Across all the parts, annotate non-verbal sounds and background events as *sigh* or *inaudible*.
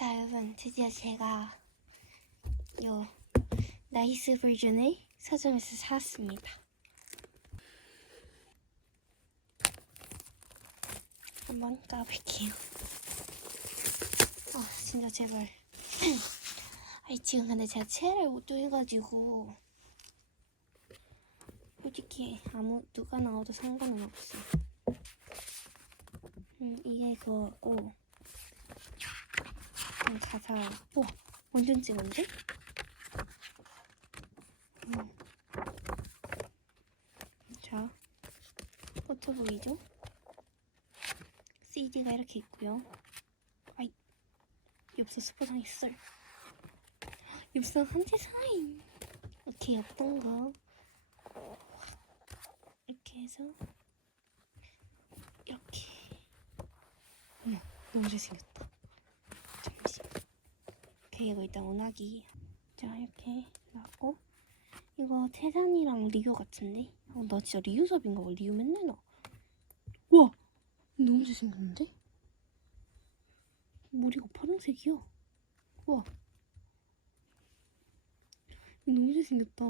자 여러분 드디어 제가 요 나이스 버전을 서점에서 사왔습니다. 한번 까볼게요. 아 진짜 제발. *clears throat* 아니 지금 근데 제가 체를 못 해가지고 솔직히 아무 누가 나와도 상관은 없어. 음 이게 그거고. 음, 가사. 우와, 완전 찍은데? 음. 자, 포토북이죠? CD가 이렇게 있고요. 아이, 엽서 스포상 있어요. 엽서 한지 사인. 이렇게 예쁜 거. 이렇게 해서 이렇게. 어머, 너무 잘생겼다. 잠시. 그리고 일단 원하기. 자 이렇게 나고 이거 태산이랑 리우 같은데? 어, 나 진짜 리우 섭인가 봐. 리우 맨날 나. 와 너무 잘생겼는데? 머리가 파란색이야. 와 너무 잘생겼다.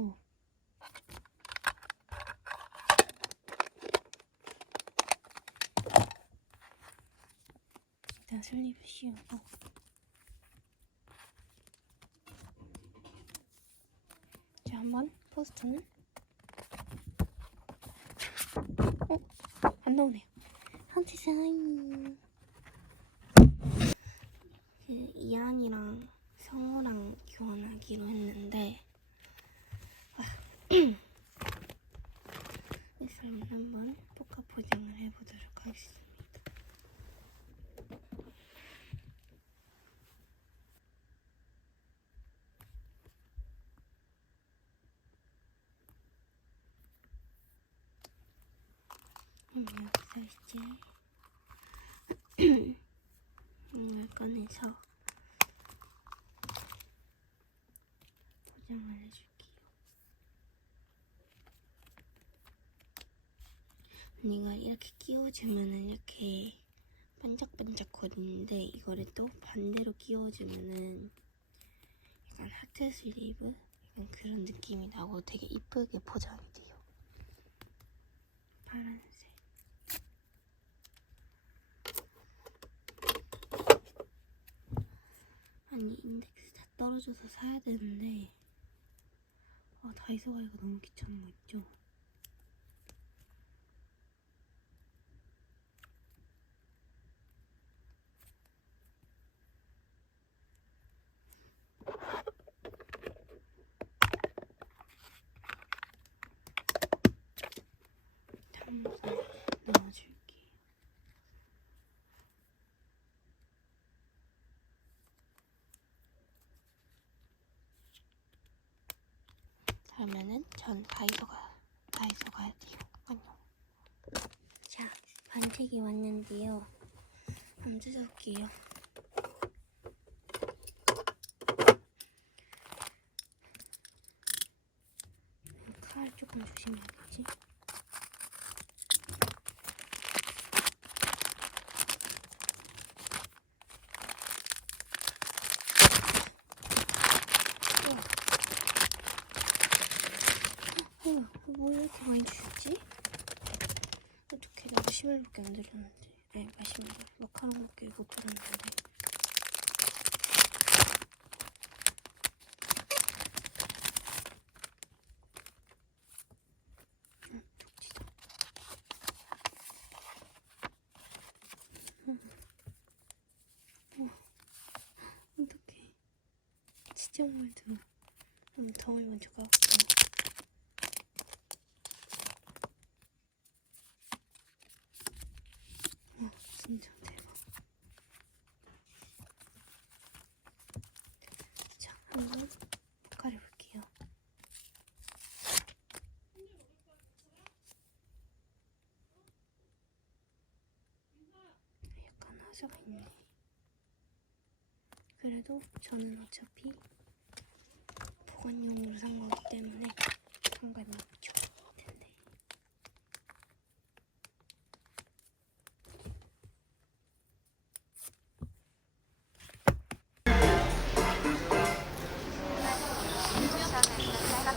일단 슬립 씌우고 한번 포스트는 어? 안 나오네요. 한치 사인. 그 이안이랑 성우랑 교환하기로 했는데 아, *clears throat* 그럼 한번 포카 포징을 해보도록 하겠습니다. 음, 여기서 이제 이걸 꺼내서 포장을 해줄게요. 언니가 이렇게 끼워주면은 이렇게 반짝반짝 거리는데 이거를 또 반대로 끼워주면은 약간 하트 슬리브 약간 그런 느낌이 나고 되게 이쁘게 포장이 돼요. 파란색. 아니 인덱스 다 떨어져서 사야 되는데 아 다이소 가기가 너무 귀찮은 거 있죠? 잠깐 넣어줄게요. 그러면은 전 다이소 가 다이소 가야 돼요. 안녕. 자, 반책이 왔는데요. 한번 뜯어볼게요. 칼 조금 조심해야겠지. 어, 뭐 이렇게 많이 주셨지? 마시멜로밖에 안 들었는데. 아니 마시멜로. 마카롱밖에 못 들었는데. 음. 음. 우와, 어떡해. 들어 그럼 덩을 먼저 가볼 진짜 대박. 자, 한번 가려볼게요. 약간 하자가 있네. 그래도 저는 어차피 보관용으로 산 거기 때문에 상관이 없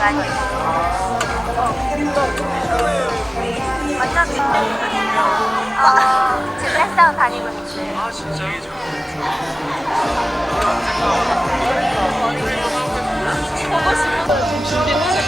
다니고 있어요. 아 진짜 굉장히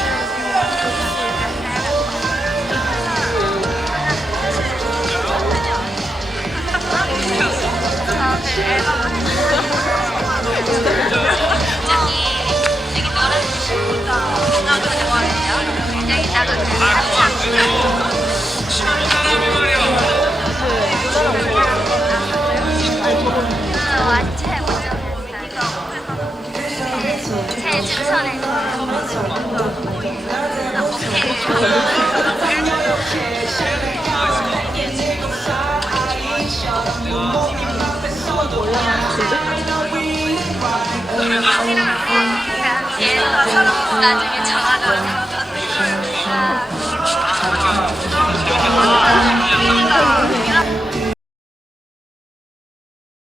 나중에 전화가 와서